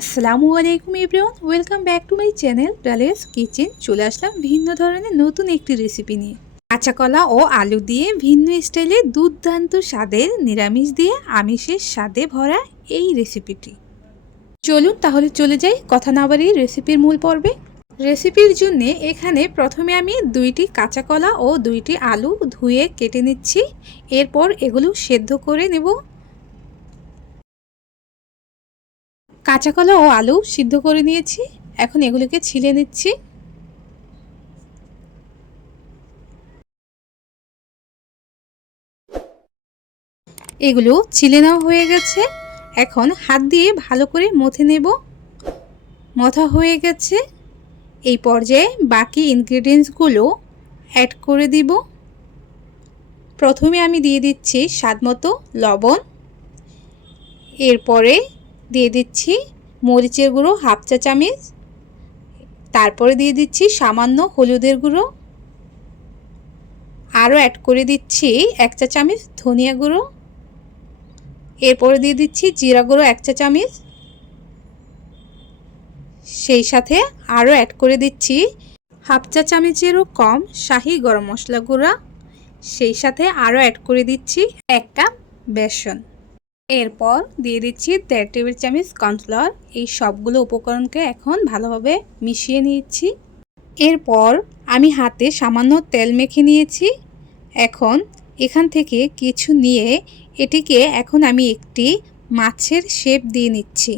আসসালামু আলাইকুম everyone, welcome back to my channel Dalia's kitchen. চলে আসলাম ভিন্ন ধরনের নতুন একটি রেসিপি নিয়ে। কাঁচা কলা ও আলু দিয়ে ভিন্ন স্টাইলে দুর্দান্ত স্বাদের নিরামিষ দিয়ে আমিষের স্বাদে ভরা এই রেসিপিটি। চলুন তাহলে চলে যাই কথা না বাড়িয়ে রেসিপির মূল পর্বে। রেসিপির জন্য এখানে প্রথমে আমি 2টি কাঁচা কলা ও 2টি আলু ধুয়ে কেটে নিচ্ছি। এরপর এগুলো সেদ্ধ করে নেব। কাঁচা কলা ও আলু সিদ্ধ করে নিয়েছি, এখন এগুলোকে ছিলে নিচ্ছি। এগুলো ছিলে নেওয়া হয়ে গেছে, এখন হাত দিয়ে ভালো করে মথে নেব। মথা হয়ে গেছে, এই পর্যায়ে বাকি ইনগ্রেডিয়েন্টসগুলো অ্যাড করে দিব। প্রথমে আমি দিয়ে দিচ্ছি স্বাদমতো লবণ, এরপরে দিয়ে দিচ্ছি মরিচের গুঁড়ো হাফ চা চামচ, তারপরে দিয়ে দিচ্ছি সামান্য হলুদের গুঁড়ো, আরও অ্যাড করে দিচ্ছি 1 চা চামচ ধনিয়া গুঁড়ো, এরপরে দিয়ে দিচ্ছি জিরা গুঁড়ো 1 চা চামচ, সেই সাথে আরও অ্যাড করে দিচ্ছি হাফ চা চামচেরও কম শাহি গরম মশলা গুঁড়া, সেই সাথে আরও অ্যাড করে দিচ্ছি 1 কাপ বেসন, এরপর দিয়ে দিচ্ছি 1.5 টেবিল চামচ কর্নফ্লাওয়ার। এই সবগুলো উপকরণকে এখন ভালোভাবে মিশিয়ে নিচ্ছি। এরপর আমি হাতে সামান্য তেল মেখে নিয়েছি। এখন এখান থেকে কিছু নিয়ে এটিকে এখন আমি একটি মাছের শেপ দিয়ে নিচ্ছি।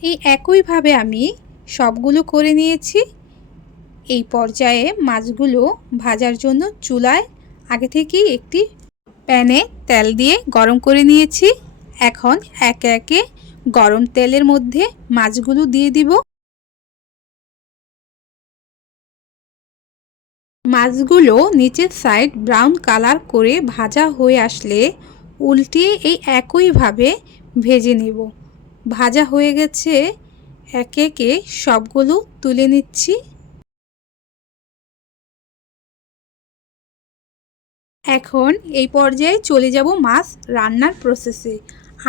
এই একইভাবে আমি সবগুলো করে নিয়েছি। এই পর্যায়ে মাছগুলো ভাজার জন্য চুলায় আগে থেকেই একটি প্যানে তেল দিয়ে গরম করে নিয়েছি। এখন একে একে গরম তেলের মধ্যে মাছগুলো দিয়ে দিব। মাছগুলো নিচের সাইড ব্রাউন কালার করে ভাজা হয়ে আসলে উল্টিয়ে এই একইভাবে ভেজে নেব। ভাজা হয়ে গেছে, একে একে সবগুলো তুলে নিচ্ছি। এখন এই পর্যায়ে চলে যাব মাছ রান্নার প্রসেসে।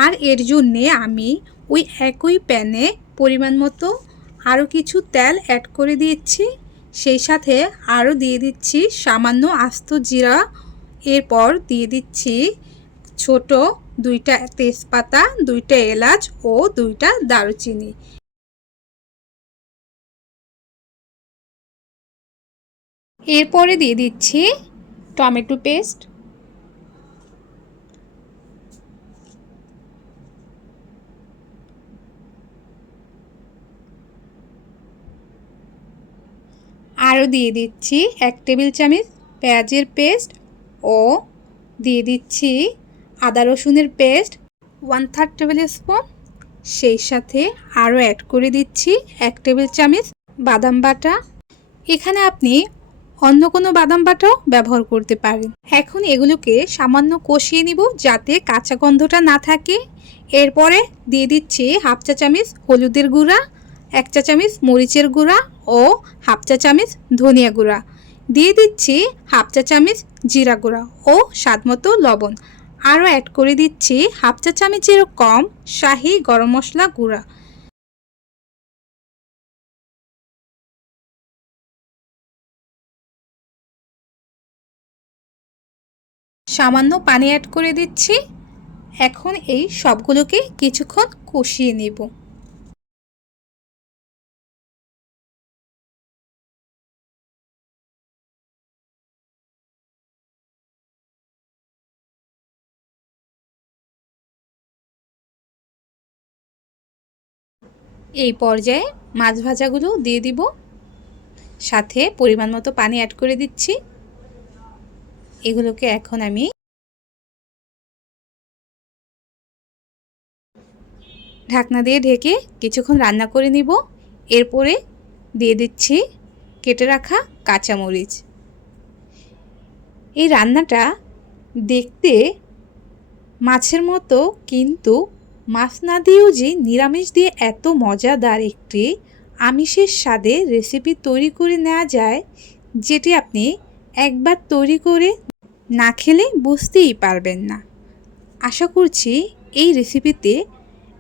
আর এর জন্যে আমি ওই একই প্যানে পরিমাণ মতো আরও কিছু তেল অ্যাড করে দিচ্ছি, সেই সাথে আরও দিয়ে দিচ্ছি সামান্য আস্ত জিরা, এরপর দিয়ে দিচ্ছি ছোট 2টা তেজপাতা, 2টা এলাচ ও 2টা দারুচিনি। এরপরে দিয়ে দিচ্ছি টমেটো পেস্ট, আরও দিয়ে দিচ্ছি 1 টেবিল চামচ পেঁয়াজের পেস্ট ও দিয়ে দিচ্ছি আদা রসুনের পেস্ট 1/3 টেবিল স্পুন, সেই সাথে আরও অ্যাড করে দিচ্ছি 1 টেবিল চামচ বাদাম বাটা। এখানে আপনি অন্য কোনো বাদাম বাটাও ব্যবহার করতে পারেন। এখন এগুলোকে সামান্য কষিয়ে নিব যাতে কাঁচা গন্ধটা না থাকে। এরপরে দিয়ে দিচ্ছি হাফ চা চামচ হলুদের গুঁড়া, 1 চা চামচ মরিচের গুঁড়া ও হাফ চা চামচ ধনিয়া গুঁড়া, দিয়ে দিচ্ছি হাফ চা চামচ জিরা গুঁড়া ও স্বাদমতো লবণ, আরও অ্যাড করে দিচ্ছি হাফ চা চামচেরও কম শাহি গরম মশলা গুঁড়া। সামান্য পানি অ্যাড করে দিচ্ছি। এখন এই সবগুলোকে কিছুক্ষণ কষিয়ে নেব। এই পর্যায়ে মাছ ভাজাগুলো দিয়ে দিব, সাথে পরিমাণ মতো পানি অ্যাড করে দিচ্ছি। এগুলোকে এখন আমি ঢাকনা দিয়ে ঢেকে কিছুক্ষণ রান্না করে নিব। এরপরে দিয়ে দিচ্ছি কেটে রাখা কাঁচামরিচ। এই রান্নাটা দেখতে মাছের মতো, কিন্তু মাছ না দিয়েও যে নিরামিষ দিয়ে এত মজাদার একটি আমিষের স্বাদে রেসিপি তৈরি করে নেওয়া যায়, যেটি আপনি একবার তৈরি করে না খেলে বুঝতেই পারবেন না। আশা করছি এই রেসিপিতে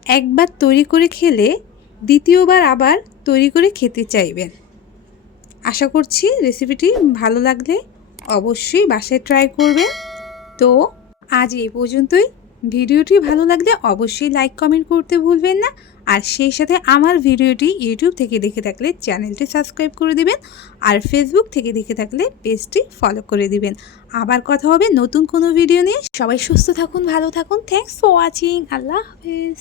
একবার তৈরি করে খেলে দ্বিতীয়বার আবার তৈরি করে খেতে চাইবেন। আশা করছি রেসিপিটি ভালো লাগলে অবশ্যই বাসায় ট্রাই করবেন। তো আজ এই পর্যন্তই। ভিডিওটি ভালো লাগলে অবশ্যই লাইক কমেন্ট করতে ভুলবেন না। আর সেই সাথে আমার ভিডিওটি ইউটিউব থেকে দেখে থাকলে চ্যানেলটি সাবস্ক্রাইব করে দিবেন, আর ফেসবুক থেকে দেখে থাকলে পেজটি ফলো করে দিবেন। আবার কথা হবে নতুন কোনো ভিডিও নিয়ে। সবাই সুস্থ থাকুন, ভালো থাকুন। Thanks for watching. আল্লাহ হাফেজ।